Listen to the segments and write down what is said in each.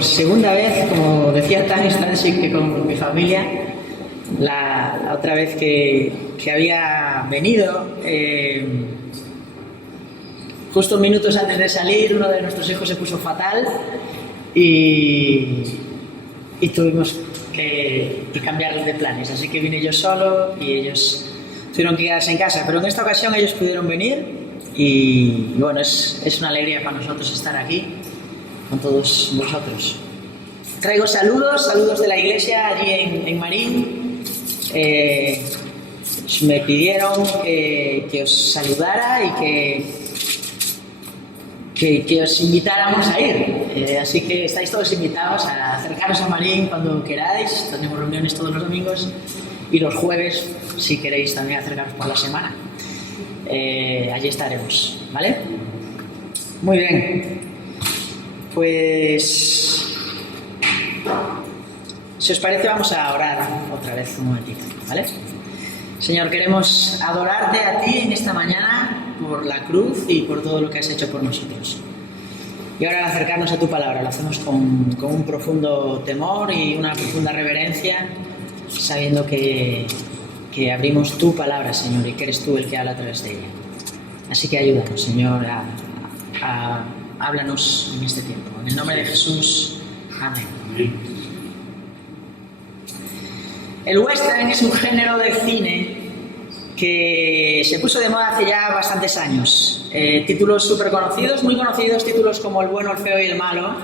Segunda vez, como decía Tani Stanchik, que con mi familia, la otra vez que había venido, justo minutos antes de salir, uno de nuestros hijos se puso fatal y tuvimos que cambiarles de planes. Así que vine yo solo y ellos tuvieron que quedarse en casa. Pero en esta ocasión ellos pudieron venir y bueno, es una alegría para nosotros estar aquí con todos vosotros. Traigo saludos de la iglesia allí en Marín. Me pidieron que os saludara y que os invitáramos a ir. Así que estáis todos invitados a acercaros a Marín cuando queráis. Tenemos reuniones todos los domingos y los jueves, si queréis también acercaros por la semana. Allí estaremos, ¿vale? Muy bien. Pues, si os parece, vamos a orar otra vez un momentito, ¿vale? Señor, queremos adorarte a ti en esta mañana por la cruz y por todo lo que has hecho por nosotros. Y ahora, al acercarnos a tu palabra, lo hacemos con un profundo temor y una profunda reverencia, sabiendo que abrimos tu palabra, Señor, y que eres tú el que habla a través de ella. Así que ayúdanos, Señor, háblanos en este tiempo. En el nombre de Jesús. Amén. El western es un género de cine que se puso de moda hace ya bastantes años. Títulos súper conocidos, muy conocidos, títulos como El bueno, el feo y el malo,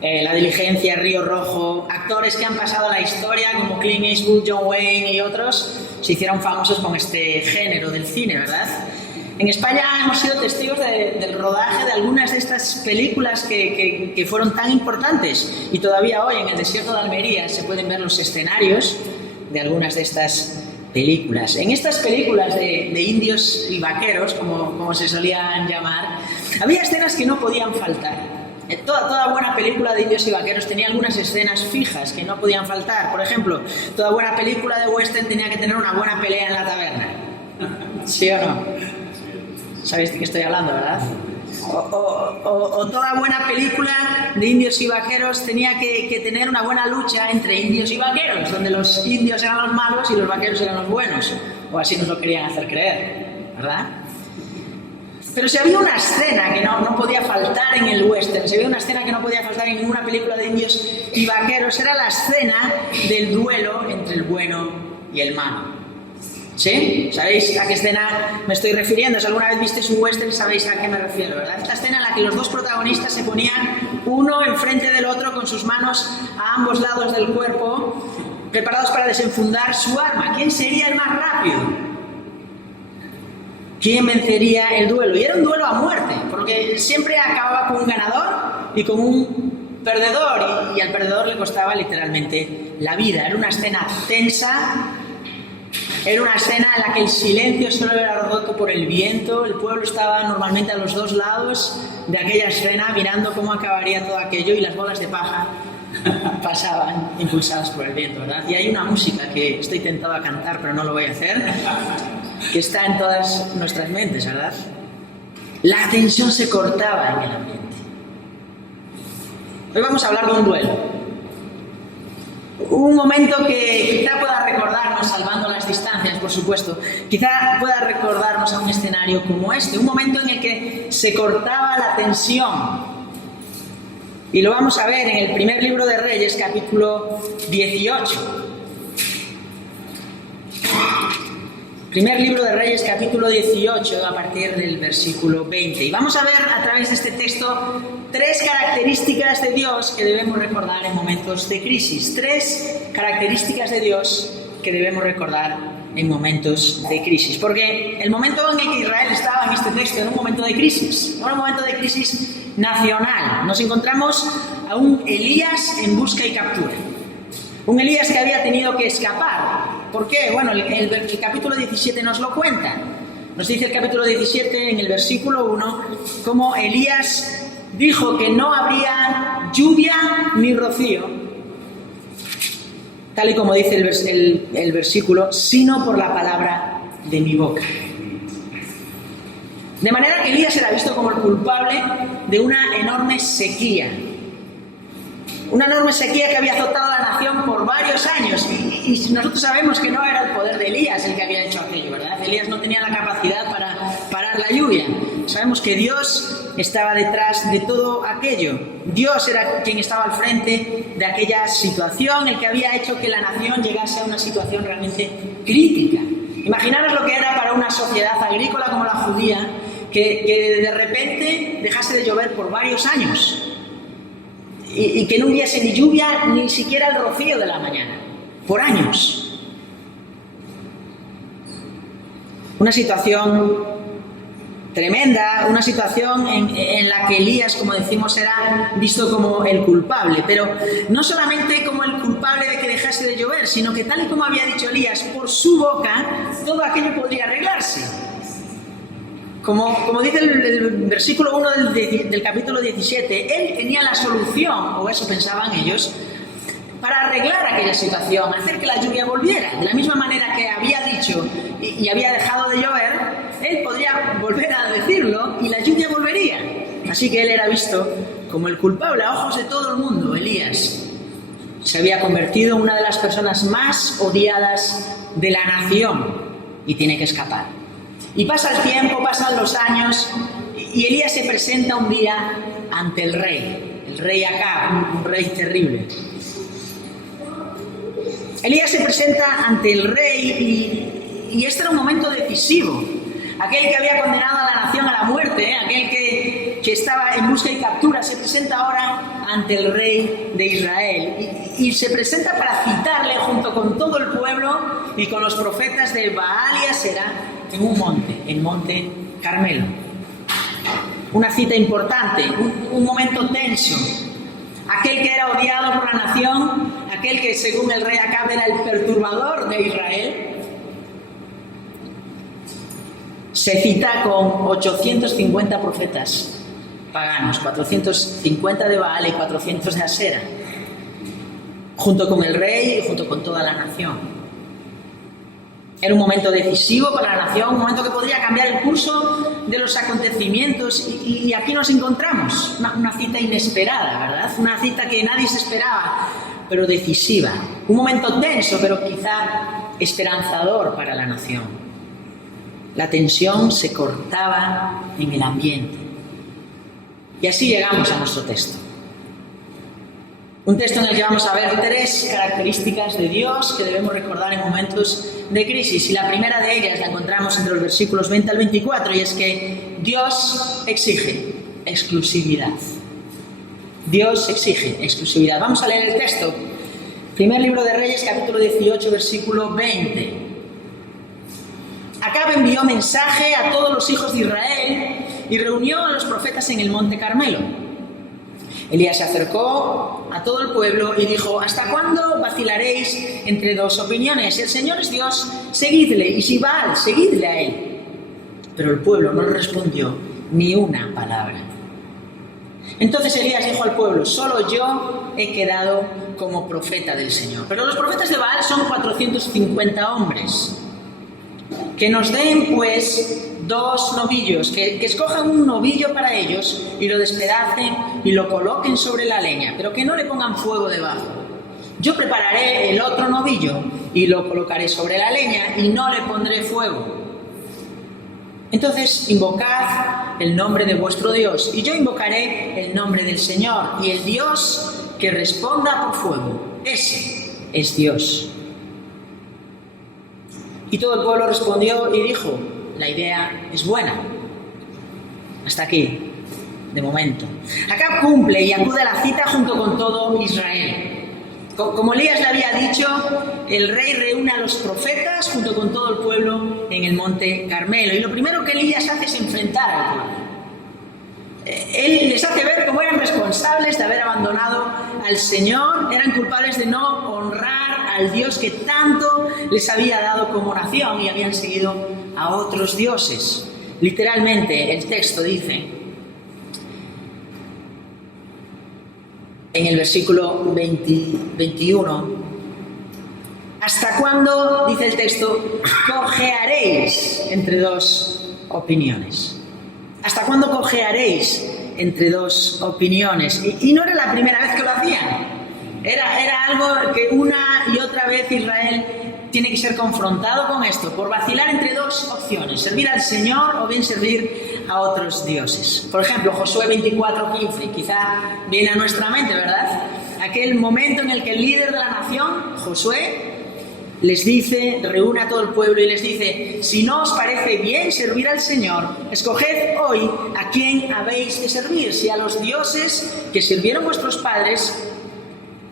La diligencia, Río Rojo. Actores que han pasado a la historia como Clint Eastwood, John Wayne y otros se hicieron famosos con este género del cine, ¿verdad? En España hemos sido testigos del rodaje de algunas de estas películas que fueron tan importantes, y todavía hoy en el desierto de Almería se pueden ver los escenarios de algunas de estas películas. En estas películas de indios y vaqueros, como se solían llamar, había escenas que no podían faltar. Toda buena película de indios y vaqueros tenía algunas escenas fijas que no podían faltar. Por ejemplo, toda buena película de western tenía que tener una buena pelea en la taberna. ¿Sí o no? ¿Sabéis de qué estoy hablando, verdad? O toda buena película de indios y vaqueros tenía que tener una buena lucha entre indios y vaqueros, donde los indios eran los malos y los vaqueros eran los buenos. O así nos lo querían hacer creer, ¿verdad? Pero si había una escena que no podía faltar en el western, si había una escena que no podía faltar en ninguna película de indios y vaqueros, era la escena del duelo entre el bueno y el malo. ¿Sí? ¿Sabéis a qué escena me estoy refiriendo? Si alguna vez visteis un western, sabéis a qué me refiero, ¿verdad? Esta escena en la que los dos protagonistas se ponían uno enfrente del otro con sus manos a ambos lados del cuerpo, preparados para desenfundar su arma. ¿Quién sería el más rápido? ¿Quién vencería el duelo? Y era un duelo a muerte, porque siempre acababa con un ganador y con un perdedor, y al perdedor le costaba literalmente la vida. Era una escena tensa. Era una escena en la que el silencio solo era roto por el viento. El pueblo estaba normalmente a los dos lados de aquella escena, mirando cómo acabaría todo aquello, y las bolas de paja pasaban impulsadas por el viento, ¿verdad? Y hay una música que estoy tentado a cantar, pero no lo voy a hacer, que está en todas nuestras mentes, ¿verdad? La tensión se cortaba en el ambiente. Hoy vamos a hablar de un duelo. Un momento que quizá pueda recordarnos, salvando las distancias, por supuesto, quizá pueda recordarnos a un escenario como este, un momento en el que se cortaba la tensión. Y lo vamos a ver en el primer libro de Reyes, capítulo 18. Primer libro de Reyes, capítulo 18, a partir del versículo 20. Y vamos a ver a través de este texto 3 características de Dios que debemos recordar en momentos de crisis. 3 características de Dios que debemos recordar en momentos de crisis. Porque el momento en el que Israel estaba en este texto era un momento de crisis. Era un momento de crisis nacional. Nos encontramos a un Elías en busca y captura. Un Elías que había tenido que escapar. ¿Por qué? Bueno, el capítulo 17 nos lo cuenta. Nos dice el capítulo 17 en el versículo 1 cómo Elías dijo que no habría lluvia ni rocío, tal y como dice el versículo, sino por la palabra de mi boca. De manera que Elías era visto como el culpable de una enorme sequía. Una enorme sequía que había azotado a la nación por varios años. Y nosotros sabemos que no era el poder de Elías el que había hecho aquello, ¿verdad? Elías no tenía la capacidad para parar la lluvia. Sabemos que Dios estaba detrás de todo aquello. Dios era quien estaba al frente de aquella situación, el que había hecho que la nación llegase a una situación realmente crítica. Imaginaros lo que era para una sociedad agrícola como la judía, que de repente dejase de llover por varios años. Y que no hubiese ni lluvia, ni siquiera el rocío de la mañana, por años. Una situación tremenda, una situación en la que Elías, como decimos, era visto como el culpable, pero no solamente como el culpable de que dejase de llover, sino que tal y como había dicho Elías, por su boca todo aquello podría arreglarse. Como dice el versículo 1 del capítulo 17, él tenía la solución, o eso pensaban ellos, para arreglar aquella situación, hacer que la lluvia volviera. De la misma manera que había dicho y había dejado de llover, él podría volver a decirlo y la lluvia volvería. Así que él era visto como el culpable a ojos de todo el mundo. Elías se había convertido en una de las personas más odiadas de la nación y tiene que escapar. Y pasa el tiempo, pasan los años, y Elías se presenta un día ante el rey Acab, un rey terrible. Elías se presenta ante el rey y este era un momento decisivo. Aquel que había condenado a la nación a la muerte, aquel que estaba en busca y captura, se presenta ahora ante el rey de Israel y se presenta para citarle junto con todo el pueblo y con los profetas de Baal y Asera en un monte, el monte Carmelo. Una cita importante, un momento tenso. Aquel que era odiado por la nación, aquel que según el rey Acab era el perturbador de Israel, se cita con 850 profetas paganos, 450 de Baal y 400 de Asera, junto con el rey y junto con toda la nación. Era un momento decisivo para la nación, un momento que podría cambiar el curso de los acontecimientos y aquí nos encontramos, una cita inesperada, ¿verdad? Una cita que nadie se esperaba, pero decisiva. Un momento tenso, pero quizá esperanzador para la nación. La tensión se cortaba en el ambiente. Y así llegamos a nuestro texto. Un texto en el que vamos a ver 3 características de Dios que debemos recordar en momentos de crisis. Y la primera de ellas la encontramos entre los versículos 20 al 24 y es que Dios exige exclusividad. Dios exige exclusividad. Vamos a leer el texto. Primer libro de Reyes, capítulo 18, versículo 20. Acab envió mensaje a todos los hijos de Israel y reunió a los profetas en el monte Carmelo. Elías se acercó a todo el pueblo y dijo: ¿hasta cuándo vacilaréis entre 2 opiniones? Si el Señor es Dios, seguidle, y si Baal, seguidle a él. Pero el pueblo no respondió ni una palabra. Entonces Elías dijo al pueblo: solo yo he quedado como profeta del Señor. Pero los profetas de Baal son 450 hombres. Que nos den, pues, 2 novillos, que escojan un novillo para ellos y lo despedacen y lo coloquen sobre la leña, pero que no le pongan fuego debajo. Yo prepararé el otro novillo y lo colocaré sobre la leña y no le pondré fuego. Entonces invocad el nombre de vuestro Dios y yo invocaré el nombre del Señor, y el Dios que responda por fuego, ese es Dios. Y todo el pueblo respondió y dijo: la idea es buena. Hasta aquí, de momento. Acab cumple y acude a la cita junto con todo Israel. Como Elías le había dicho, el rey reúne a los profetas junto con todo el pueblo en el monte Carmelo. Y lo primero que Elías hace es enfrentar al pueblo. Él les hace ver cómo eran responsables de haber abandonado al Señor, eran culpables de no honrar al Dios que tanto les había dado como nación y habían seguido a otros dioses. Literalmente el texto dice, en el versículo 21, ¿hasta cuándo, dice el texto, cojearéis entre 2 opiniones? ¿Hasta cuándo cojearéis entre 2 opiniones? Y no era la primera vez que lo hacían. Era algo que una y otra vez Israel tiene que ser confrontado con esto, por vacilar entre dos opciones, servir al Señor o bien servir a otros dioses. Por ejemplo, Josué 24:15, quizá viene a nuestra mente, ¿verdad? Aquel momento en el que el líder de la nación, Josué, les dice, reúne a todo el pueblo y les dice: si no os parece bien servir al Señor, escoged hoy a quién habéis de servir, si a los dioses que sirvieron vuestros padres,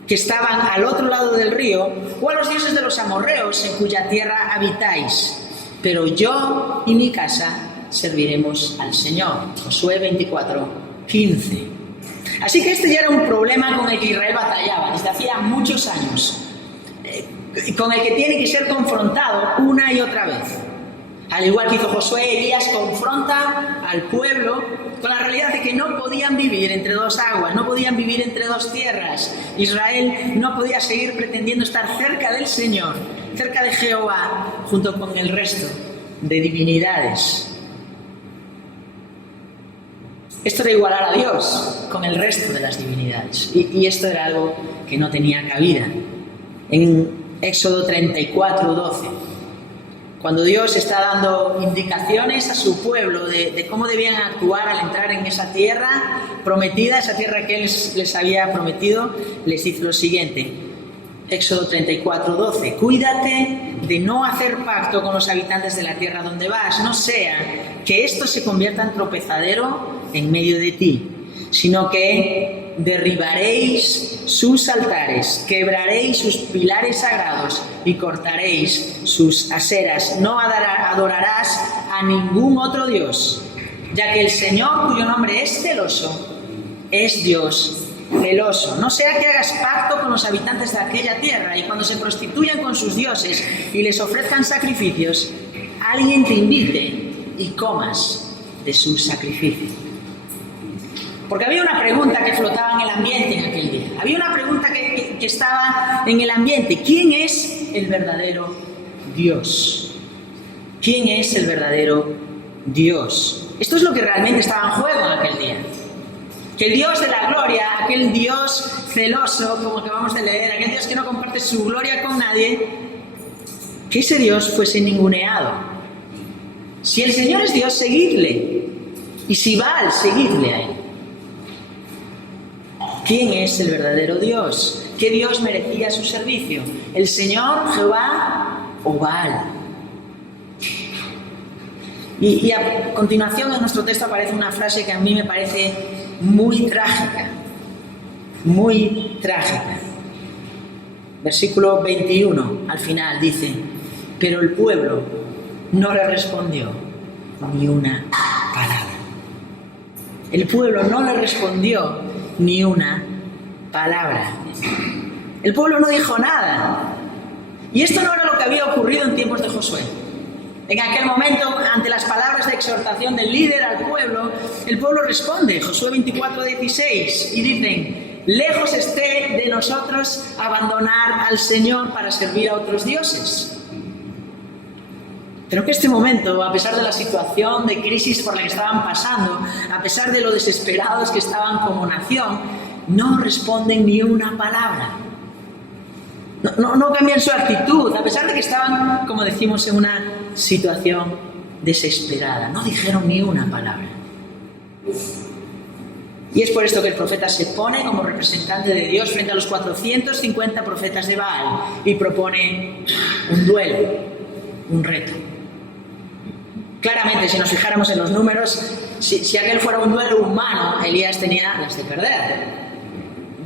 que estaban al otro lado del río, o a los dioses de los amorreos en cuya tierra habitáis. Pero yo y mi casa serviremos al Señor. Josué 24:15. Así que este ya era un problema con el que Israel batallaba desde hacía muchos años, con el que tiene que ser confrontado una y otra vez. Al igual que hizo Josué, Elías confronta al pueblo con la realidad de que no podían vivir entre dos aguas, no podían vivir entre dos tierras. Israel no podía seguir pretendiendo estar cerca del Señor, cerca de Jehová, junto con el resto de divinidades. Esto era igualar a Dios con el resto de las divinidades. Y esto era algo que no tenía cabida. En Éxodo 34:12, cuando Dios está dando indicaciones a su pueblo de cómo debían actuar al entrar en esa tierra prometida, esa tierra que Él les había prometido, les dice lo siguiente. Éxodo 34:12: cuídate de no hacer pacto con los habitantes de la tierra donde vas, no sea que esto se convierta en tropezadero en medio de ti, sino que derribaréis sus altares, quebraréis sus pilares sagrados y cortaréis sus aseras. No adorarás a ningún otro Dios, ya que el Señor, cuyo nombre es celoso, es Dios celoso. No sea que hagas pacto con los habitantes de aquella tierra y cuando se prostituyan con sus dioses y les ofrezcan sacrificios, alguien te invite y comas de sus sacrificios. Porque había una pregunta que flotaba en el ambiente en aquel día. Había una pregunta que estaba en el ambiente. ¿Quién es el verdadero Dios? ¿Quién es el verdadero Dios? Esto es lo que realmente estaba en juego en aquel día. Que el Dios de la gloria, aquel Dios celoso, como acabamos de leer, aquel Dios que no comparte su gloria con nadie, que ese Dios fuese ninguneado. Si el Señor es Dios, seguidle. Y si Baal, seguidle a Él. ¿Quién es el verdadero Dios? ¿Qué Dios merecía su servicio? ¿El Señor, Jehová o Baal? Y a continuación en nuestro texto aparece una frase que a mí me parece muy trágica. Muy trágica. Versículo 21, al final dice: pero el pueblo no le respondió ni una palabra. El pueblo no le respondió ni una palabra. El pueblo no dijo nada. Y esto no era lo que había ocurrido en tiempos de Josué. En aquel momento, ante las palabras de exhortación del líder al pueblo, el pueblo responde, Josué 24:16, y dicen: lejos esté de nosotros abandonar al Señor para servir a otros dioses. Pero que este momento, a pesar de la situación de crisis por la que estaban pasando, a pesar de lo desesperados que estaban como nación, no responden ni una palabra. No cambian su actitud, a pesar de que estaban, como decimos, en una situación desesperada. No dijeron ni una palabra. Y es por esto que el profeta se pone como representante de Dios frente a los 450 profetas de Baal y propone un duelo, un reto. Claramente, si nos fijáramos en los números, si aquel fuera un duelo humano, Elías tenía las de perder.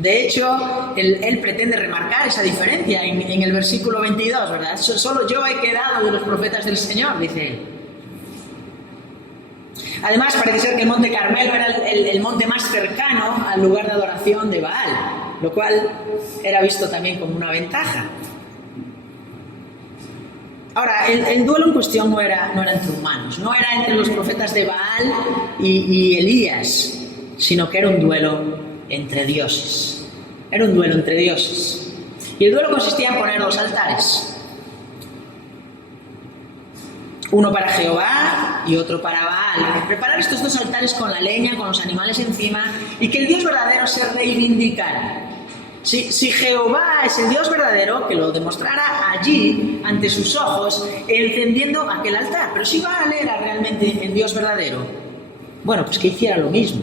De hecho, él pretende remarcar esa diferencia en el versículo 22, ¿verdad? Solo yo he quedado de los profetas del Señor, dice él. Además, parece ser que el monte Carmelo era el monte más cercano al lugar de adoración de Baal, lo cual era visto también como una ventaja. Ahora, el duelo en cuestión no era entre humanos, no era entre los profetas de Baal y Elías, sino que era un duelo entre dioses. Era un duelo entre dioses. Y el duelo consistía en poner dos altares. Uno para Jehová y otro para Baal. Preparar estos dos altares con la leña, con los animales encima, y que el Dios verdadero se reivindicara. Si Jehová es el Dios verdadero, que lo demostrara allí, ante sus ojos, encendiendo aquel altar. Pero si Baal era realmente el Dios verdadero, bueno, pues que hiciera lo mismo.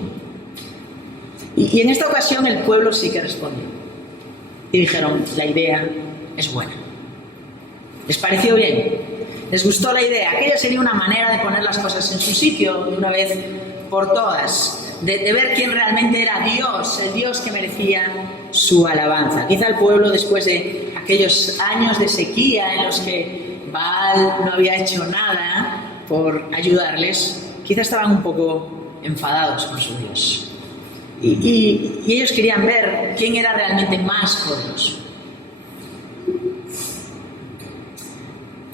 Y en esta ocasión el pueblo sí que respondió. Y dijeron, la idea es buena. ¿Les pareció bien? ¿Les gustó la idea? Aquella sería una manera de poner las cosas en su sitio de una vez por todas. De ver quién realmente era Dios, el Dios que merecía su alabanza. Quizá el pueblo, después de aquellos años de sequía en los que Baal no había hecho nada por ayudarles, quizá estaban un poco enfadados con su Dios. Y ellos querían ver quién era realmente más poderoso.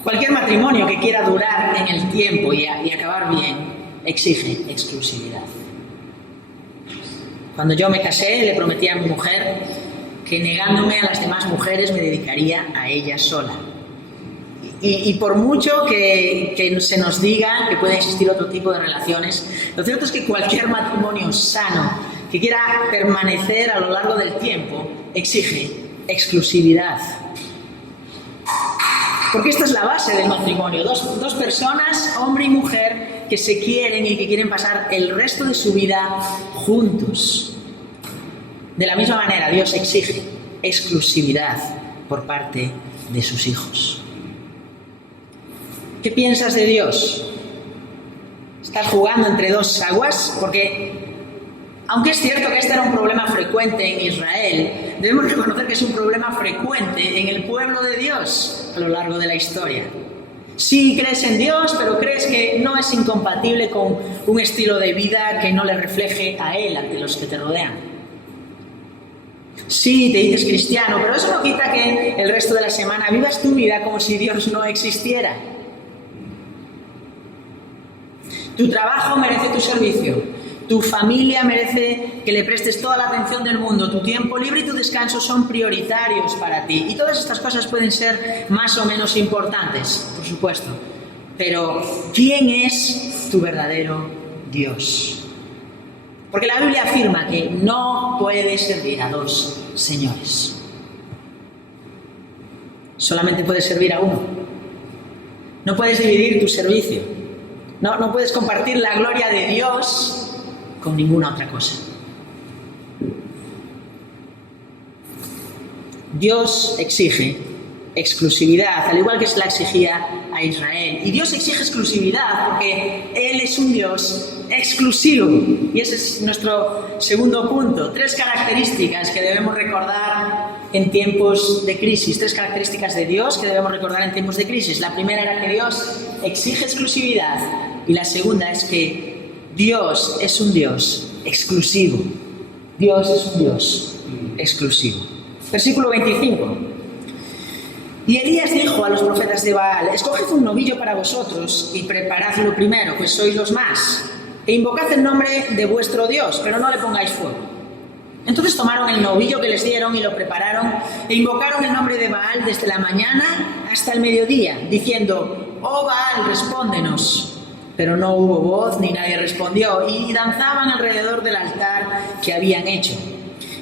Cualquier matrimonio que quiera durar en el tiempo y acabar bien exige exclusividad. Cuando yo me casé, le prometí a mi mujer que negándome a las demás mujeres me dedicaría a ella sola. Y por mucho que se nos diga que puede existir otro tipo de relaciones, lo cierto es que cualquier matrimonio sano que quiera permanecer a lo largo del tiempo exige exclusividad. Porque esta es la base del matrimonio. Dos personas, hombre y mujer, que se quieren y que quieren pasar el resto de su vida juntos. De la misma manera, Dios exige exclusividad por parte de sus hijos. ¿Qué piensas de Dios? ¿Estás jugando entre dos aguas? Porque, aunque es cierto que este era un problema frecuente en Israel, debemos reconocer que es un problema frecuente en el pueblo de Dios a lo largo de la historia. Sí crees en Dios, pero crees que no es incompatible con un estilo de vida que no le refleje a Él ante los que te rodean. Sí, te dices cristiano, pero eso no quita que el resto de la semana vivas tu vida como si Dios no existiera. Tu trabajo merece tu servicio. Tu familia merece que le prestes toda la atención del mundo. Tu tiempo libre y tu descanso son prioritarios para ti. Y todas estas cosas pueden ser más o menos importantes, por supuesto. Pero, ¿quién es tu verdadero Dios? Porque la Biblia afirma que no puedes servir a dos señores. Solamente puedes servir a uno. No puedes dividir tu servicio. No puedes compartir la gloria de Dios con ninguna otra cosa. Dios exige exclusividad, al igual que se la exigía a Israel. Y Dios exige exclusividad porque Él es un Dios exclusivo. Y ese es nuestro segundo punto. 3 características que debemos recordar en tiempos de crisis. 3 características de Dios que debemos recordar en tiempos de crisis. La primera era que Dios exige exclusividad. Y la segunda es que Dios es un Dios exclusivo. Dios es un Dios exclusivo. Versículo 25. Y Elías dijo a los profetas de Baal: escoged un novillo para vosotros y preparadlo primero, pues sois los más, e invocad el nombre de vuestro Dios, pero no le pongáis fuego. Entonces tomaron el novillo que les dieron y lo prepararon, e invocaron el nombre de Baal desde la mañana hasta el mediodía, diciendo: oh Baal, respóndenos. Pero no hubo voz ni nadie respondió, y danzaban alrededor del altar que habían hecho.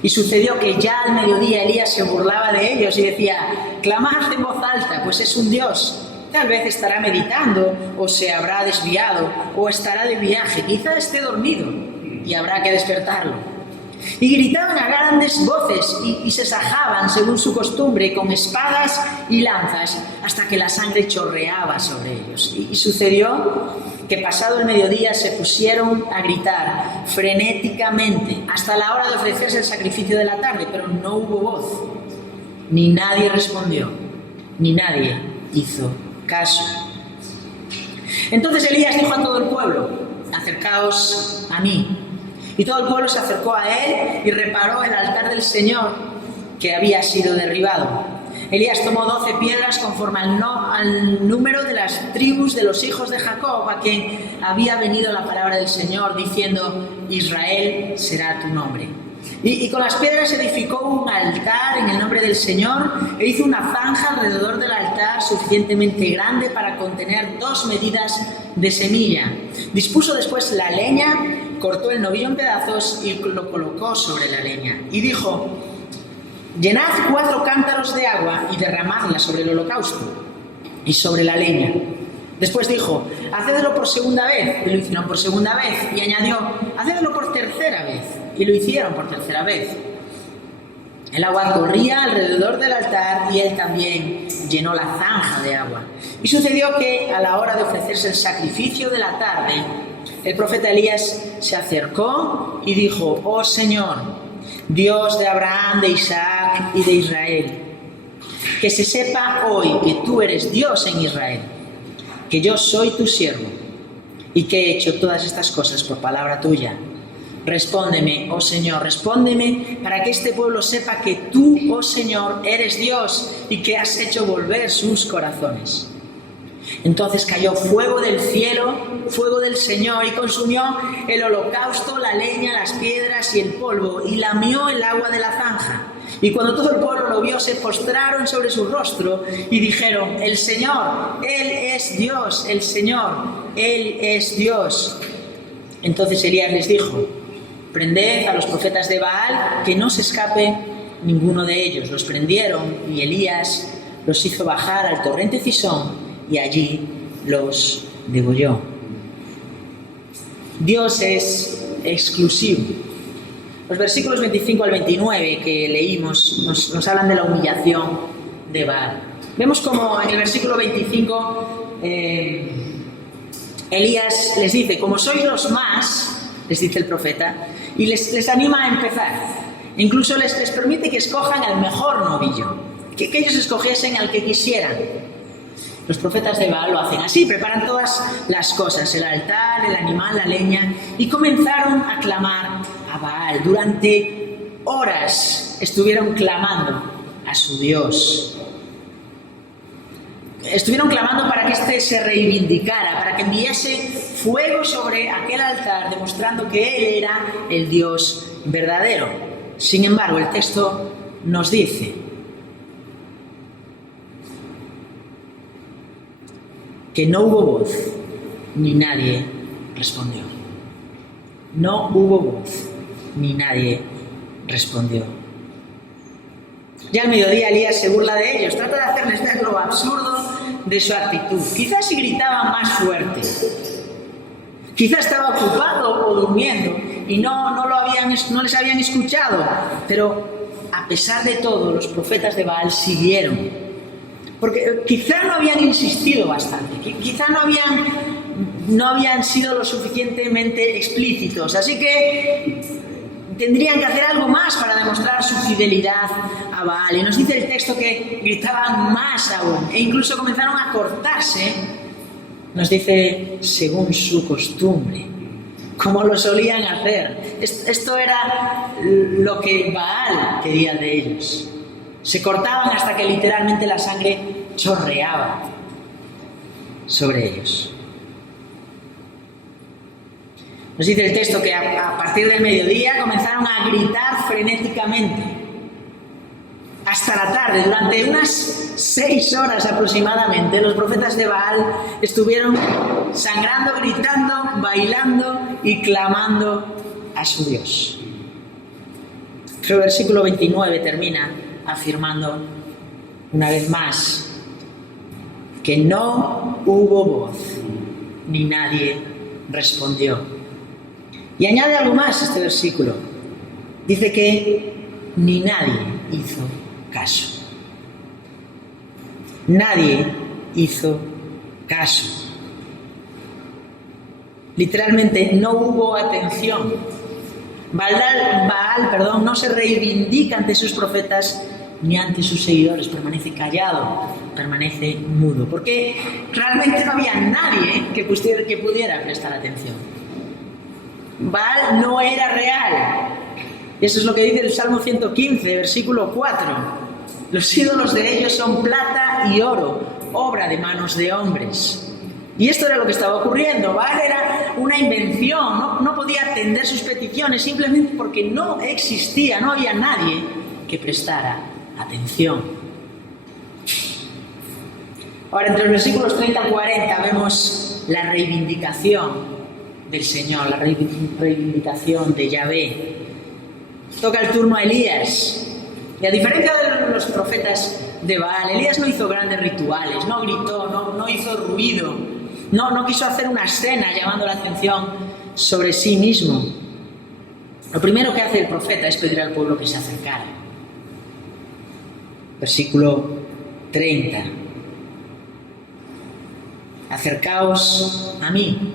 Y sucedió que ya al mediodía Elías se burlaba de ellos y decía: clamad en voz alta, pues es un Dios. Tal vez estará meditando, o se habrá desviado, o estará de viaje, quizá esté dormido, y habrá que despertarlo. Y gritaban a grandes voces y se sajaban según su costumbre con espadas y lanzas hasta que la sangre chorreaba sobre ellos. Y sucedió que pasado el mediodía se pusieron a gritar frenéticamente hasta la hora de ofrecerse el sacrificio de la tarde, pero no hubo voz, ni nadie respondió, ni nadie hizo caso. Entonces Elías dijo a todo el pueblo: acercaos a mí. Y todo el pueblo se acercó a él y reparó el altar del Señor que había sido derribado. Elías tomó 12 piedras conforme al número de las tribus de los hijos de Jacob, a quien había venido la palabra del Señor, diciendo: Israel será tu nombre. Y con las piedras edificó un altar en el nombre del Señor e hizo una zanja alrededor del altar suficientemente grande para contener 2 medidas de semilla. Dispuso después la leña, cortó el novillo en pedazos y lo colocó sobre la leña. Y dijo: llenad 4 cántaros de agua y derramadla sobre el holocausto y sobre la leña. Después dijo, hacedlo por segunda vez, y lo hicieron por segunda vez, y añadió, hacedlo por tercera vez, y lo hicieron por tercera vez. El agua corría alrededor del altar y él también llenó la zanja de agua. Y sucedió que a la hora de ofrecerse el sacrificio de la tarde, el profeta Elías se acercó y dijo, oh Señor, Dios de Abraham, de Isaac y de Israel, que se sepa hoy que tú eres Dios en Israel, que yo soy tu siervo y que he hecho todas estas cosas por palabra tuya. Respóndeme, oh Señor, respóndeme para que este pueblo sepa que tú, oh Señor, eres Dios y que has hecho volver sus corazones. Entonces cayó fuego del cielo, fuego del Señor, y consumió el holocausto, la leña, las piedras y el polvo, y lamió el agua de la zanja. Y cuando todo el pueblo lo vio, se postraron sobre su rostro y dijeron, el Señor, Él es Dios, el Señor, Él es Dios. Entonces Elías les dijo, prended a los profetas de Baal, que no se escape ninguno de ellos. Los prendieron y Elías los hizo bajar al torrente Cisón y allí los degolló. Dios es exclusivo. Los versículos 25 al 29 que leímos nos hablan de la humillación de Baal. Vemos como en el versículo 25 Elías les dice, como sois los más, les dice el profeta, y les anima a empezar. Incluso les permite que escojan al mejor novillo, que ellos escogiesen al que quisieran. Los profetas de Baal lo hacen así, preparan todas las cosas, el altar, el animal, la leña, y comenzaron a clamar a Baal. Durante horas estuvieron clamando a su Dios. Estuvieron clamando para que éste se reivindicara, para que enviase fuego sobre aquel altar, demostrando que él era el Dios verdadero. Sin embargo, el texto nos dice que no hubo voz, ni nadie respondió. No hubo voz, ni nadie respondió. Ya al mediodía Elías se burla de ellos, trata de hacerles ver lo absurdo de su actitud. Quizás si gritaban más fuerte, quizás estaba ocupado o durmiendo y no les habían escuchado, pero a pesar de todo los profetas de Baal siguieron. Porque quizá no habían insistido bastante, quizá no habían sido lo suficientemente explícitos, así que tendrían que hacer algo más para demostrar su fidelidad a Baal. Y nos dice el texto que gritaban más aún, e incluso comenzaron a cortarse, nos dice, según su costumbre, como lo solían hacer. Esto era lo que Baal quería de ellos. Se cortaban hasta que literalmente la sangre chorreaba sobre ellos. Nos dice el texto que a partir del mediodía comenzaron a gritar frenéticamente hasta la tarde. Durante unas 6 horas aproximadamente, los profetas de Baal estuvieron sangrando, gritando, bailando y clamando a su Dios. Pero el versículo 29 termina afirmando una vez más que no hubo voz ni nadie respondió. Y añade algo más este versículo. Dice que ni nadie hizo caso. Nadie hizo caso. Literalmente no hubo atención. Baal, no se reivindica ante sus profetas ni ante sus seguidores, permanece callado, permanece mudo, porque realmente no había nadie que pudiera prestar atención. Baal no era real. Eso es lo que dice el Salmo 115, versículo 4. Los ídolos de ellos son plata y oro, obra de manos de hombres. Y esto era lo que estaba ocurriendo. Baal era una invención, no podía atender sus peticiones simplemente porque no existía, no había nadie que prestara atención. Ahora, entre los versículos 30 al 40 vemos la reivindicación del Señor, la reivindicación de Yahvé. Toca el turno a Elías Y a diferencia de los profetas de Baal, Elías no hizo grandes rituales, no gritó, no hizo ruido, no quiso hacer una escena llamando la atención sobre sí mismo. Lo primero que hace el profeta es pedir al pueblo que se acercara. Versículo 30. Acercaos a mí.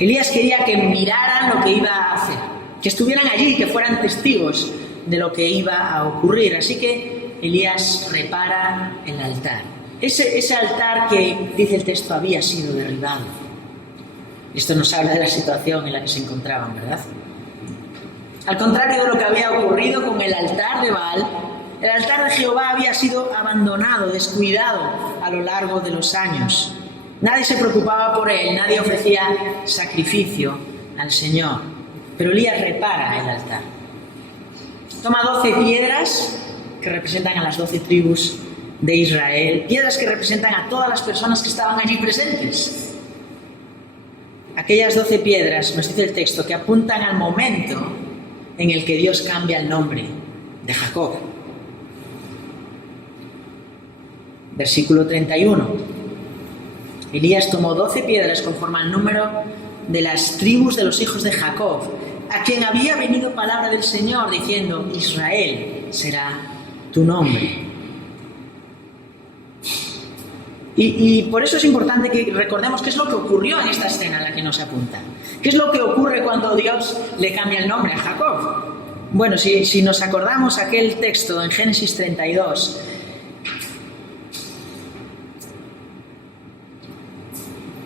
Elías quería que miraran lo que iba a hacer, que estuvieran allí, que fueran testigos de lo que iba a ocurrir. Así que Elías repara el altar. Ese altar que, dice el texto, había sido derribado. Esto nos habla de la situación en la que se encontraban, ¿verdad? Al contrario de lo que había ocurrido con el altar de Baal, el altar de Jehová había sido abandonado, descuidado a lo largo de los años. Nadie se preocupaba por él, nadie ofrecía sacrificio al Señor. Pero Elías repara el altar. Toma 12 piedras que representan a las 12 tribus de Israel, piedras que representan a todas las personas que estaban allí presentes. Aquellas 12 piedras, nos dice el texto, que apuntan al momento en el que Dios cambia el nombre de Jacob. Versículo 31. Elías tomó 12 piedras conforme al número de las tribus de los hijos de Jacob, a quien había venido palabra del Señor diciendo: Israel será tu nombre. Y por eso es importante que recordemos qué es lo que ocurrió en esta escena a la que nos apunta. ¿Qué es lo que ocurre cuando Dios le cambia el nombre a Jacob? Bueno, si nos acordamos aquel texto en Génesis 32,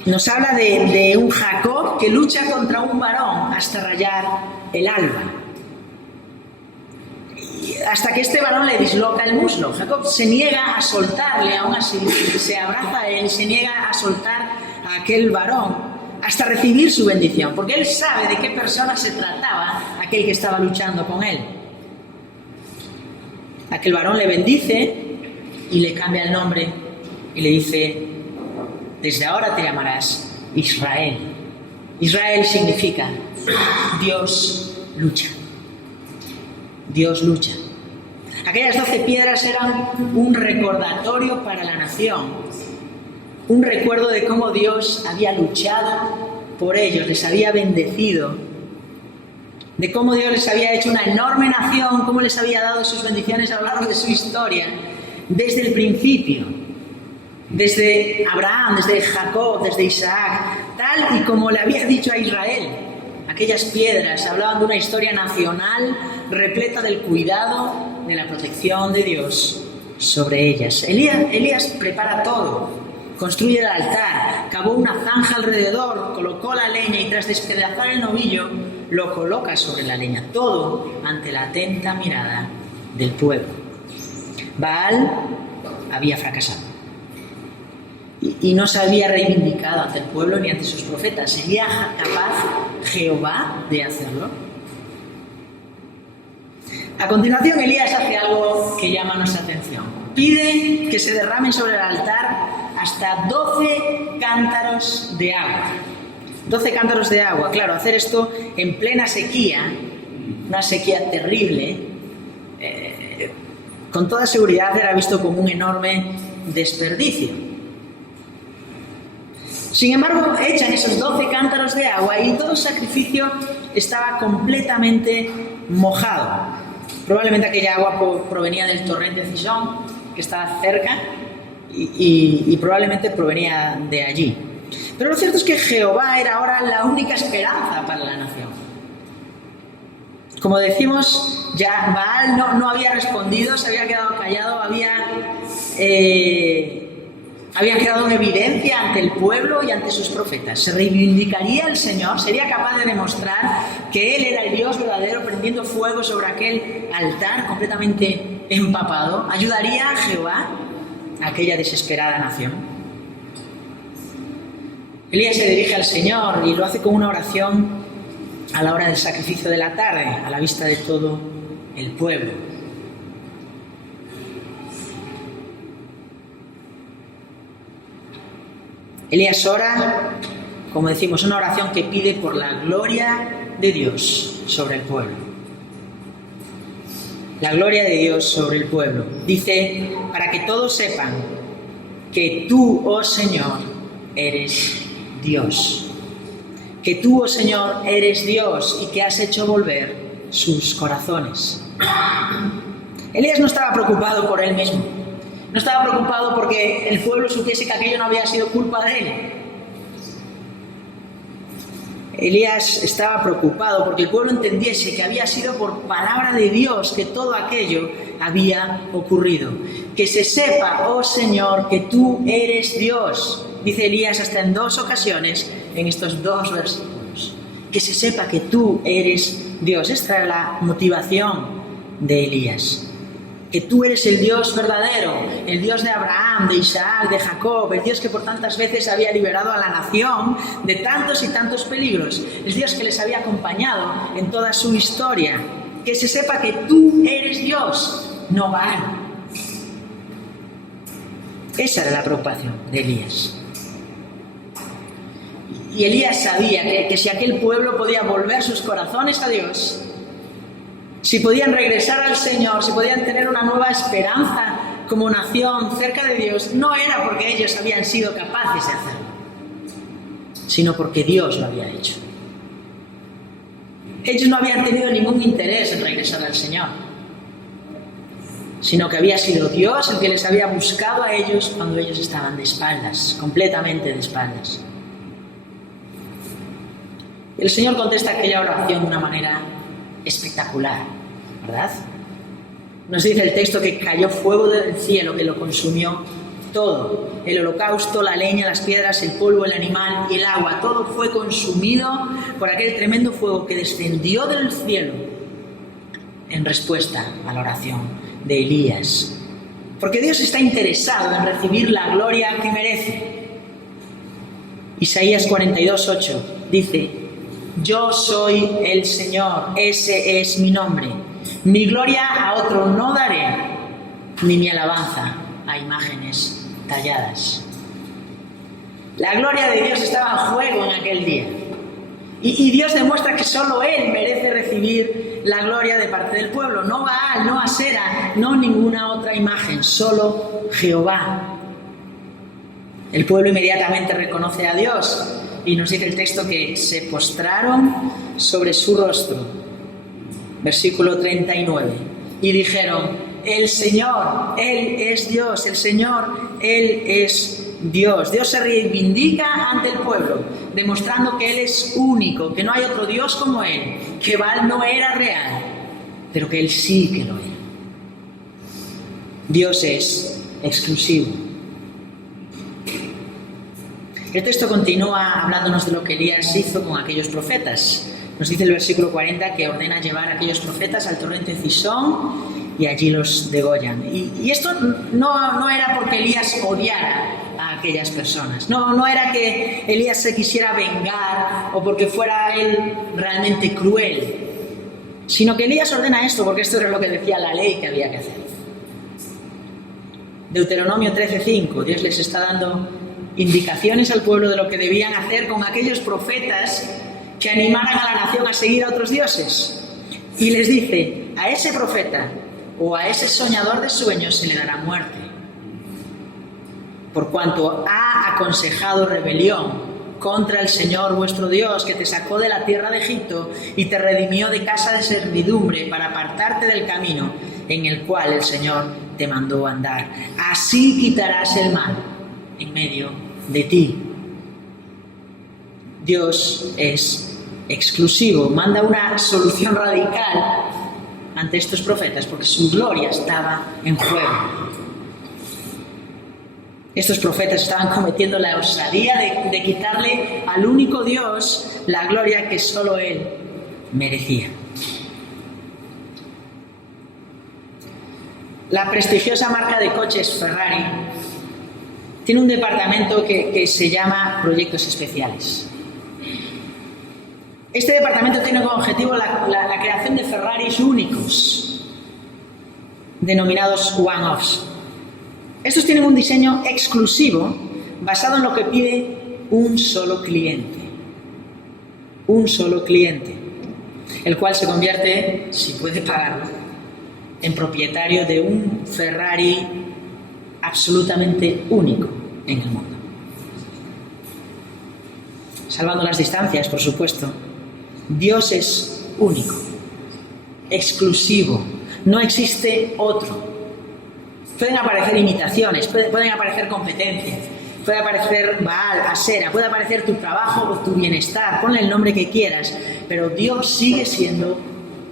nos habla de un Jacob que lucha contra un varón hasta rayar el alba. Hasta que este varón le disloca el muslo. Jacob se niega a soltarle, aún así se abraza a él, se niega a soltar a aquel varón hasta recibir su bendición, porque él sabe de qué persona se trataba aquel que estaba luchando con él. Aquel varón le bendice y le cambia el nombre y le dice: desde ahora te llamarás Israel. Israel significa Dios lucha. Dios lucha. Aquellas 12 piedras eran un recordatorio para la nación, un recuerdo de cómo Dios había luchado por ellos, les había bendecido, de cómo Dios les había hecho una enorme nación, cómo les había dado sus bendiciones a lo largo de su historia, desde el principio, desde Abraham, desde Jacob, desde Isaac, tal y como le había dicho a Israel. Aquellas piedras hablaban de una historia nacional repleta del cuidado, de la protección de Dios sobre ellas. Elías prepara todo, construye el altar, cavó una zanja alrededor, colocó la leña y tras despedazar el novillo, lo coloca sobre la leña. Todo ante la atenta mirada del pueblo. Baal había fracasado y no se había reivindicado ante el pueblo ni ante sus profetas. ¿Sería capaz Jehová de hacerlo? A continuación, Elías hace algo que llama nuestra atención. Pide que se derramen sobre el altar hasta 12 cántaros de agua. 12 cántaros de agua. Claro, hacer esto en plena sequía, una sequía terrible, con toda seguridad era visto como un enorme desperdicio. Sin embargo, echan esos 12 cántaros de agua y todo el sacrificio estaba completamente mojado. Probablemente aquella agua provenía del torrente de Cisón, que estaba cerca, y probablemente provenía de allí. Pero lo cierto es que Jehová era ahora la única esperanza para la nación. Como decimos, ya Baal no había respondido, se había quedado callado, había quedado en evidencia ante el pueblo y ante sus profetas. ¿Se reivindicaría el Señor? ¿Sería capaz de demostrar que Él era el Dios verdadero prendiendo fuego sobre aquel altar completamente empapado? ¿Ayudaría a Jehová a aquella desesperada nación? Elías se dirige al Señor y lo hace con una oración a la hora del sacrificio de la tarde, a la vista de todo el pueblo. Elías ora, como decimos, una oración que pide por la gloria de Dios sobre el pueblo. la gloria de Dios sobre el pueblo. Dice, para que todos sepan que tú, oh Señor, eres Dios. Que tú, oh Señor, eres Dios y que has hecho volver sus corazones. Elías no estaba preocupado por él mismo. No estaba preocupado porque el pueblo supiese que aquello no había sido culpa de él. Elías estaba preocupado porque el pueblo entendiese que había sido por palabra de Dios que todo aquello había ocurrido. Que se sepa, oh Señor, que tú eres Dios. Dice Elías hasta en 2 ocasiones en estos 2 versículos. Que se sepa que tú eres Dios. Esta era la motivación de Elías. Que tú eres el Dios verdadero, el Dios de Abraham, de Isaac, de Jacob, el Dios que por tantas veces había liberado a la nación de tantos y tantos peligros, el Dios que les había acompañado en toda su historia. Que se sepa que tú eres Dios, no Baal. Esa era la preocupación de Elías. Y Elías sabía que si aquel pueblo podía volver sus corazones a Dios, si podían regresar al Señor, si podían tener una nueva esperanza como nación cerca de Dios, no era porque ellos habían sido capaces de hacerlo, sino porque Dios lo había hecho. Ellos no habían tenido ningún interés en regresar al Señor, sino que había sido Dios el que les había buscado a ellos cuando ellos estaban de espaldas, completamente de espaldas. Y el Señor contesta aquella oración de una manera espectacular, ¿verdad? Nos dice el texto que cayó fuego del cielo que lo consumió todo. El holocausto, la leña, las piedras, el polvo, el animal y el agua. Todo fue consumido por aquel tremendo fuego que descendió del cielo en respuesta a la oración de Elías. Porque Dios está interesado en recibir la gloria que merece. Isaías 42:8 dice: yo soy el Señor, ese es mi nombre. Mi gloria a otro no daré, ni mi alabanza a imágenes talladas. La gloria de Dios estaba en juego en aquel día. Y Dios demuestra que solo Él merece recibir la gloria de parte del pueblo. No Baal, no Asera, no ninguna otra imagen, solo Jehová. El pueblo inmediatamente reconoce a Dios. Y nos dice el texto que se postraron sobre su rostro. Versículo 39. Y dijeron: el Señor, Él es Dios. El Señor, Él es Dios. Dios se reivindica ante el pueblo, demostrando que Él es único, que no hay otro Dios como Él, que Baal no era real, pero que Él sí que lo era. Dios es exclusivo. El texto continúa hablándonos de lo que Elías hizo con aquellos profetas. Nos dice el versículo 40 que ordena llevar a aquellos profetas al torrente Cisón y allí los degollan. Y esto no era porque Elías odiara a aquellas personas. No era que Elías se quisiera vengar o porque fuera él realmente cruel, sino que Elías ordena esto porque esto era lo que decía la ley que había que hacer. Deuteronomio 13:5, Dios les está dando indicaciones al pueblo de lo que debían hacer con aquellos profetas que animaran a la nación a seguir a otros dioses. Y les dice: a ese profeta o a ese soñador de sueños se le dará muerte, por cuanto ha aconsejado rebelión contra el Señor vuestro Dios, que te sacó de la tierra de Egipto y te redimió de casa de servidumbre para apartarte del camino en el cual el Señor te mandó andar. Así quitarás el mal en medio de ti. Dios es exclusivo, manda una solución radical ante estos profetas porque su gloria estaba en juego. Estos profetas estaban cometiendo la osadía de quitarle al único Dios la gloria que solo Él merecía. La prestigiosa marca de coches Ferrari tiene un departamento que se llama Proyectos Especiales. Este departamento tiene como objetivo la creación de Ferraris únicos, denominados one-offs. Estos tienen un diseño exclusivo basado en lo que pide un solo cliente. Un solo cliente, el cual se convierte, si puede pagarlo, en propietario de un Ferrari absolutamente único en el mundo. Salvando las distancias, por supuesto. Dios es único, exclusivo, no existe otro. Pueden aparecer imitaciones, pueden aparecer competencias, puede aparecer Baal, Asera, puede aparecer tu trabajo o tu bienestar, ponle el nombre que quieras, pero Dios sigue siendo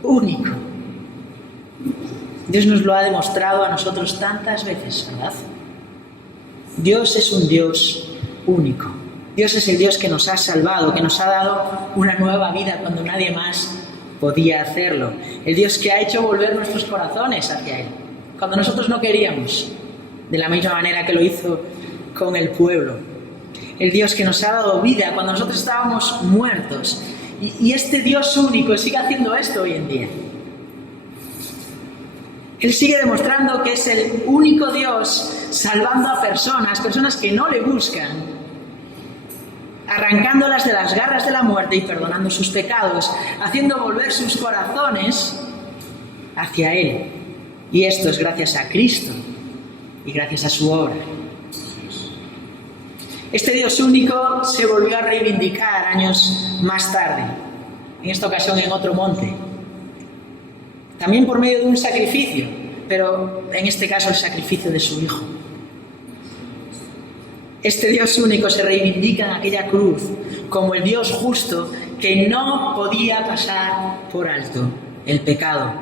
único. Dios nos lo ha demostrado a nosotros tantas veces, ¿verdad? Dios es un Dios único. Dios es el Dios que nos ha salvado, que nos ha dado una nueva vida cuando nadie más podía hacerlo. El Dios que ha hecho volver nuestros corazones hacia Él, cuando nosotros no queríamos, de la misma manera que lo hizo con el pueblo. El Dios que nos ha dado vida cuando nosotros estábamos muertos. Y este Dios único sigue haciendo esto hoy en día. Él sigue demostrando que es el único Dios salvando a personas que no le buscan, arrancándolas de las garras de la muerte y perdonando sus pecados, haciendo volver sus corazones hacia Él. Y esto es gracias a Cristo y gracias a su obra. Este Dios único se volvió a reivindicar años más tarde, en esta ocasión en otro monte. También por medio de un sacrificio, pero en este caso el sacrificio de su Hijo. Este Dios único se reivindica en aquella cruz como el Dios justo que no podía pasar por alto el pecado.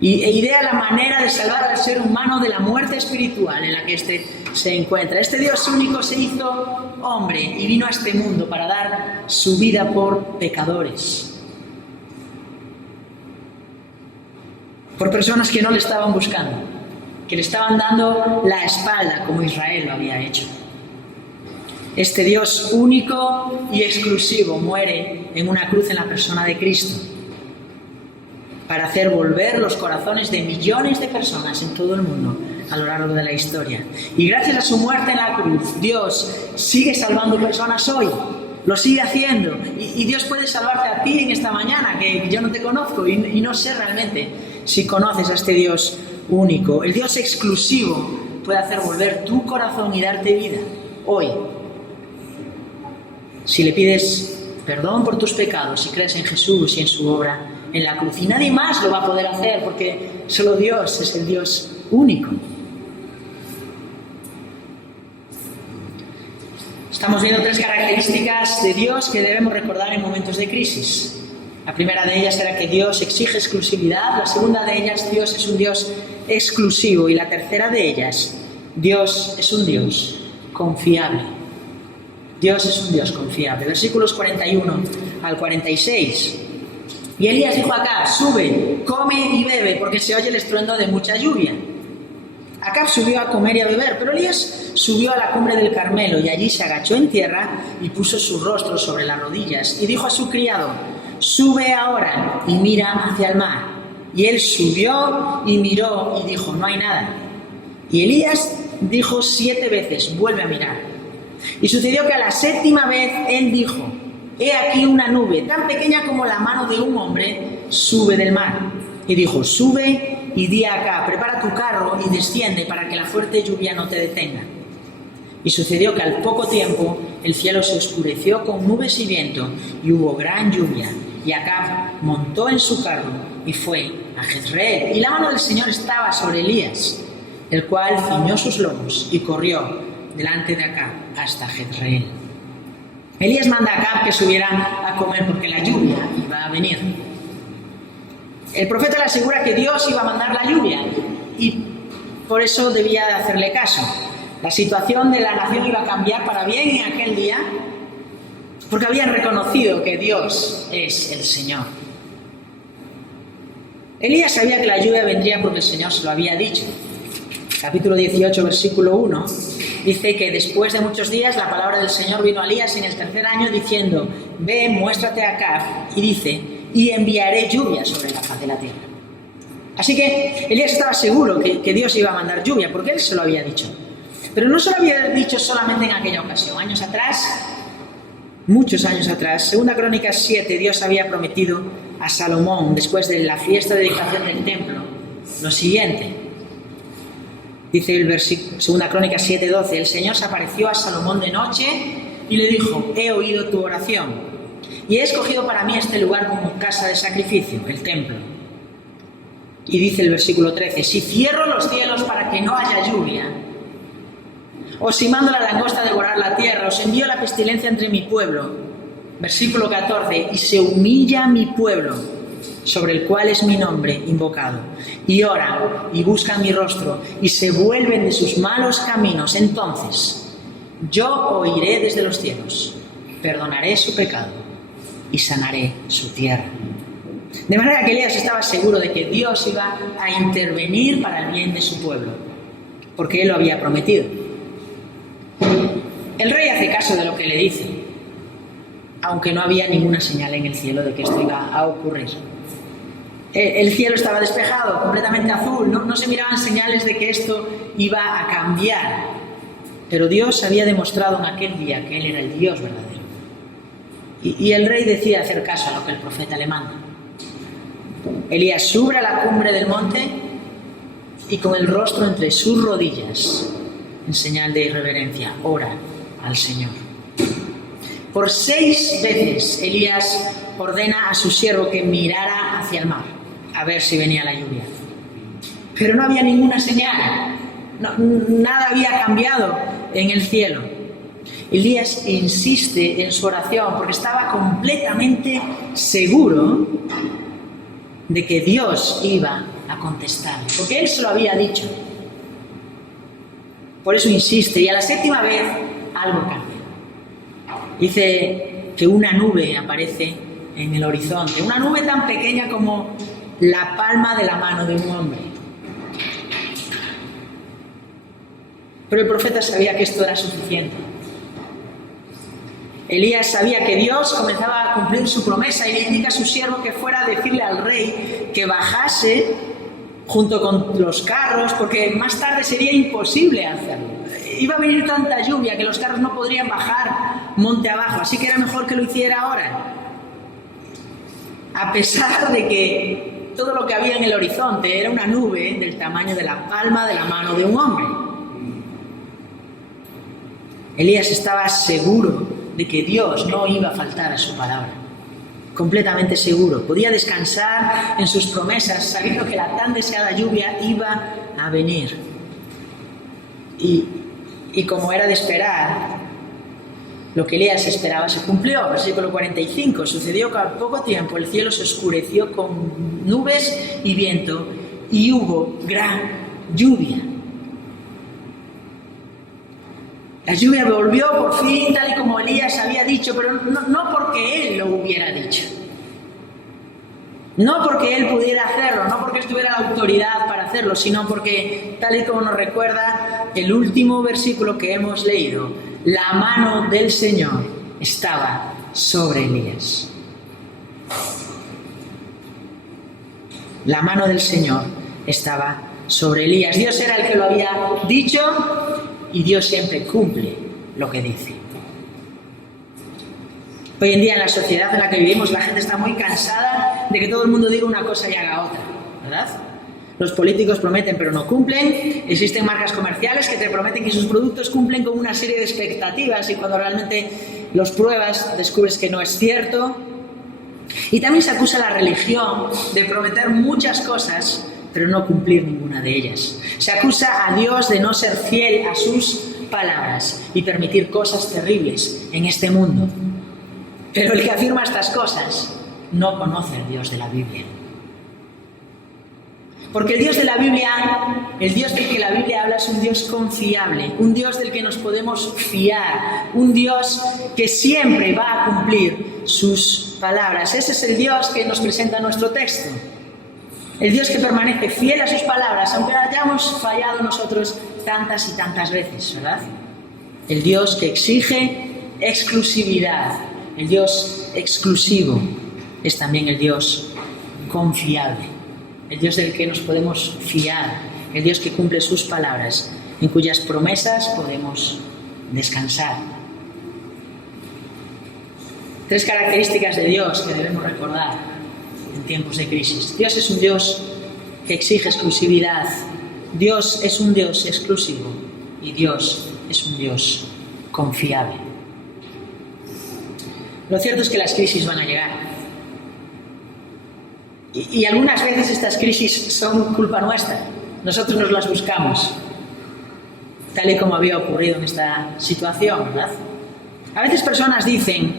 E idea la manera de salvar al ser humano de la muerte espiritual en la que éste se encuentra. Este Dios único se hizo hombre y vino a este mundo para dar su vida por pecadores. Por personas que no le estaban buscando, que le estaban dando la espalda como Israel lo había hecho. Este Dios único y exclusivo muere en una cruz en la persona de Cristo para hacer volver los corazones de millones de personas en todo el mundo a lo largo de la historia. Y gracias a su muerte en la cruz, Dios sigue salvando personas hoy. Lo sigue haciendo. Y Dios puede salvarte a ti en esta mañana, que yo no te conozco y no sé realmente si conoces a este Dios único. El Dios exclusivo puede hacer volver tu corazón y darte vida hoy. Si le pides perdón por tus pecados, si crees en Jesús y en su obra en la cruz. Y nadie más lo va a poder hacer porque solo Dios es el Dios único. Estamos viendo tres características de Dios que debemos recordar en momentos de crisis. La primera de ellas era que Dios exige exclusividad. La segunda de ellas, Dios es un Dios exclusivo. Y la tercera de ellas, Dios es un Dios confiable. Dios es un Dios confiable. Versículos 41 al 46. Y Elías dijo a Acab: sube, come y bebe, porque se oye el estruendo de mucha lluvia. Acab subió a comer y a beber, pero Elías subió a la cumbre del Carmelo y allí se agachó en tierra y puso su rostro sobre las rodillas y dijo a su criado: sube ahora y mira hacia el mar. Y él subió y miró y dijo: no hay nada. Y Elías dijo 7 veces: vuelve a mirar. Y sucedió que a la 7ª vez él dijo: he aquí una nube tan pequeña como la mano de un hombre sube del mar. Y dijo: sube y di acá, prepara tu carro y desciende para que la fuerte lluvia no te detenga. Y sucedió que al poco tiempo el cielo se oscureció con nubes y viento y hubo gran lluvia. Y Acab montó en su carro y fue a Jezreel. Y la mano del Señor estaba sobre Elías, el cual ciñó sus lomos y corrió delante de Acab hasta Jezreel. Elías manda a Acab que subieran a comer porque la lluvia iba a venir. El profeta le asegura que Dios iba a mandar la lluvia y por eso debía de hacerle caso. La situación de la nación iba a cambiar para bien en aquel día porque habían reconocido que Dios es el Señor. Elías sabía que la lluvia vendría porque el Señor se lo había dicho. Capítulo 18, versículo 1, dice que después de muchos días la palabra del Señor vino a Elías en el 3er año diciendo: ve, muéstrate a Acab, y dice: y enviaré lluvia sobre la faz de la tierra. Así que Elías estaba seguro que Dios iba a mandar lluvia, porque él se lo había dicho. Pero no se lo había dicho solamente en aquella ocasión. Años atrás, muchos años atrás, 2 Crónicas 7, Dios había prometido a Salomón, después de la fiesta de dedicación del templo, lo siguiente. Dice el versículo, 2 Crónicas 7:12, el Señor se apareció a Salomón de noche y le dijo, he oído tu oración y he escogido para mí este lugar como casa de sacrificio, el templo. Y dice el versículo 13, si cierro los cielos para que no haya lluvia, o si mando la langosta a devorar la tierra, os envío la pestilencia entre mi pueblo. Versículo 14, y se humilla mi pueblo, sobre el cual es mi nombre invocado, y oran y buscan mi rostro, y se vuelven de sus malos caminos, entonces yo oiré desde los cielos, perdonaré su pecado y sanaré su tierra. De manera que Elías estaba seguro de que Dios iba a intervenir para el bien de su pueblo, porque él lo había prometido. El rey hace caso de lo que le dice, aunque no había ninguna señal en el cielo de que esto iba a ocurrir. El cielo estaba despejado, completamente azul, no se miraban señales de que esto iba a cambiar. Pero Dios había demostrado en aquel día que Él era el Dios verdadero. Y el rey decide hacer caso a lo que el profeta le manda. Elías sube a la cumbre del monte y con el rostro entre sus rodillas, en señal de irreverencia, ora al Señor. Por 6 veces Elías ordena a su siervo que mirara hacia el mar, a ver si venía la lluvia. Pero no había ninguna señal, nada había cambiado en el cielo. Elías insiste en su oración porque estaba completamente seguro de que Dios iba a contestar, porque Él se lo había dicho. Por eso insiste, y a la 7ª vez algo cambia. Dice que una nube aparece en el horizonte, una nube tan pequeña como la palma de la mano de un hombre. Pero el profeta sabía que esto era suficiente. Elías sabía que Dios comenzaba a cumplir su promesa y le indica a su siervo que fuera a decirle al rey que bajase junto con los carros, porque más tarde sería imposible hacerlo. Iba a venir tanta lluvia que los carros no podrían bajar monte abajo, así que era mejor que lo hiciera ahora. A pesar de que todo lo que había en el horizonte era una nube del tamaño de la palma de la mano de un hombre. Elías estaba seguro de que Dios no iba a faltar a su palabra. Completamente seguro. Podía descansar en sus promesas, sabiendo que la tan deseada lluvia iba a venir. Y como era de esperar, lo que Elías esperaba se cumplió. Versículo 45. Sucedió que al poco tiempo el cielo se oscureció con nubes y viento y hubo gran lluvia. La lluvia volvió por fin tal y como Elías había dicho, pero no porque él lo hubiera dicho. No porque él pudiera hacerlo, no porque él tuviera la autoridad para hacerlo, sino porque, tal y como nos recuerda el último versículo que hemos leído, la mano del Señor estaba sobre Elías. La mano del Señor estaba sobre Elías. Dios era el que lo había dicho y Dios siempre cumple lo que dice. Hoy en día, en la sociedad en la que vivimos, la gente está muy cansada de que todo el mundo diga una cosa y haga otra, ¿verdad? Los políticos prometen pero no cumplen. Existen marcas comerciales que te prometen que sus productos cumplen con una serie de expectativas y cuando realmente los pruebas descubres que no es cierto. Y también se acusa a la religión de prometer muchas cosas pero no cumplir ninguna de ellas. Se acusa a Dios de no ser fiel a sus palabras y permitir cosas terribles en este mundo. Pero el que afirma estas cosas no conoce al Dios de la Biblia. Porque el Dios de la Biblia, el Dios del que la Biblia habla, es un Dios confiable, un Dios del que nos podemos fiar, un Dios que siempre va a cumplir sus palabras. Ese es el Dios que nos presenta nuestro texto. El Dios que permanece fiel a sus palabras, aunque hayamos fallado nosotros tantas y tantas veces, ¿verdad? El Dios que exige exclusividad, el Dios exclusivo, es también el Dios confiable, el Dios del que nos podemos fiar, el Dios que cumple sus palabras, en cuyas promesas podemos descansar. 3 características de Dios que debemos recordar. tiempos de crisis. Dios es un Dios que exige exclusividad. Dios es un Dios exclusivo y Dios es un Dios confiable. Lo cierto es que las crisis van a llegar. Y algunas veces estas crisis son culpa nuestra. Nosotros nos las buscamos, tal y como había ocurrido en esta situación, ¿verdad? A veces personas dicen,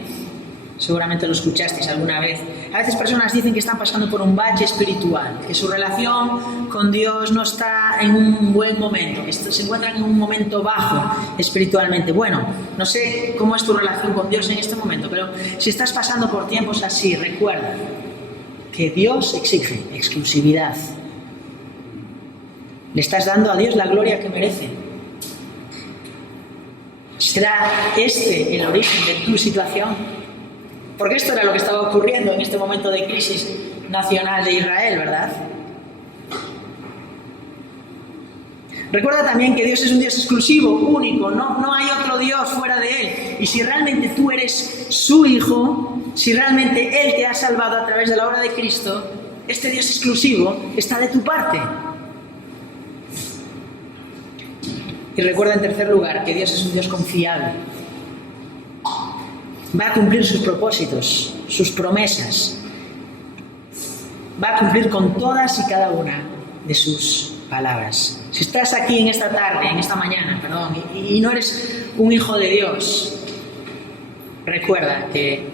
seguramente lo escuchasteis alguna vez, a veces personas dicen que están pasando por un bache espiritual, que su relación con Dios no está en un buen momento, que se encuentran en un momento bajo espiritualmente. Bueno, no sé cómo es tu relación con Dios en este momento, pero si estás pasando por tiempos así, recuerda que Dios exige exclusividad. Le estás dando a Dios la gloria que merece. ¿Será este el origen de tu situación? Porque esto era lo que estaba ocurriendo en este momento de crisis nacional de Israel, ¿verdad? Recuerda también que Dios es un Dios exclusivo, único, no hay otro Dios fuera de Él. Y si realmente tú eres su hijo, si realmente Él te ha salvado a través de la obra de Cristo, este Dios exclusivo está de tu parte. Y recuerda en tercer lugar que Dios es un Dios confiable. Va a cumplir sus propósitos, sus promesas. Va a cumplir con todas y cada una de sus palabras. Si estás aquí en esta tarde, en esta mañana, y no eres un hijo de Dios, recuerda que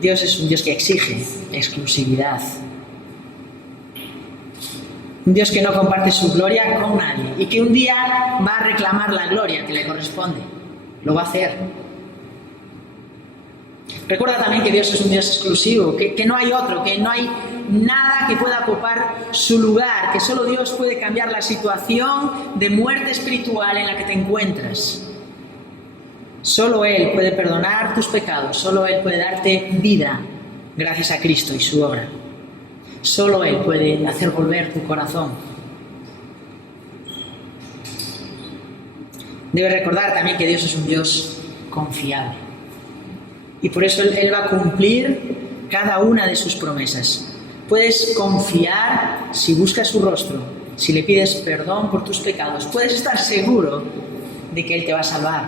Dios es un Dios que exige exclusividad. Un Dios que no comparte su gloria con nadie y que un día va a reclamar la gloria que le corresponde. Lo va a hacer. Recuerda también que Dios es un Dios exclusivo, que no hay otro, que no hay nada que pueda ocupar su lugar, que solo Dios puede cambiar la situación de muerte espiritual en la que te encuentras. Solo Él puede perdonar tus pecados, solo Él puede darte vida gracias a Cristo y su obra. Solo Él puede hacer volver tu corazón. Debes recordar también que Dios es un Dios confiable. Y por eso Él va a cumplir cada una de sus promesas. Puedes confiar si buscas su rostro, si le pides perdón por tus pecados. Puedes estar seguro de que Él te va a salvar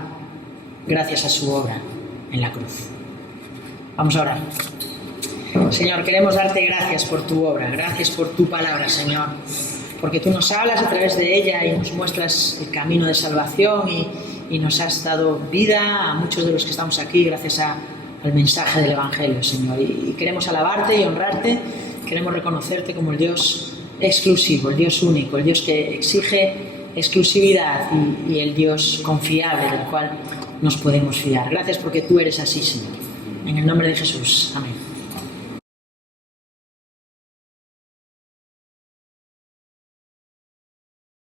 gracias a su obra en la cruz. Vamos a orar. Señor, queremos darte gracias por tu obra, gracias por tu palabra, Señor, porque tú nos hablas a través de ella y nos muestras el camino de salvación y nos has dado vida a muchos de los que estamos aquí gracias al mensaje del Evangelio, Señor. Y queremos alabarte y honrarte, queremos reconocerte como el Dios exclusivo, el Dios único, el Dios que exige exclusividad y el Dios confiable del cual nos podemos fiar. Gracias porque tú eres así, Señor. En el nombre de Jesús. Amén.